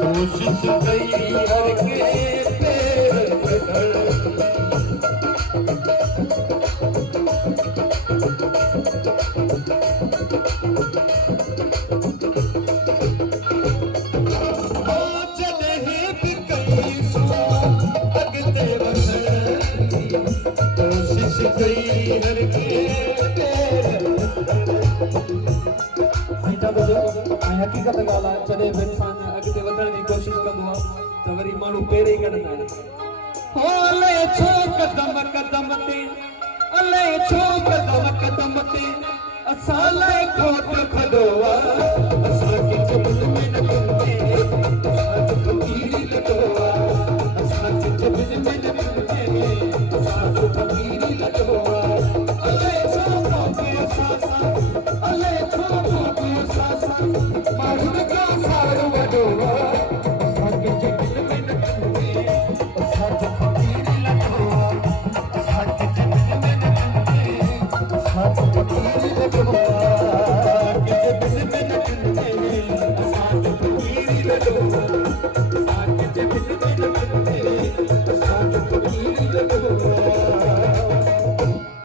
कोशिश कई हर के हकीकत ॻाल्हि आहे जॾहिं बि इंसान अॻिते वधण जी कोशिशि कंदो आहे त वरी माण्हू पहिरें ई कढंदा आहिनि हो अले छो कदम कदम ते अले छो कदम कदम ते असां लाइ खोट खॾो आहे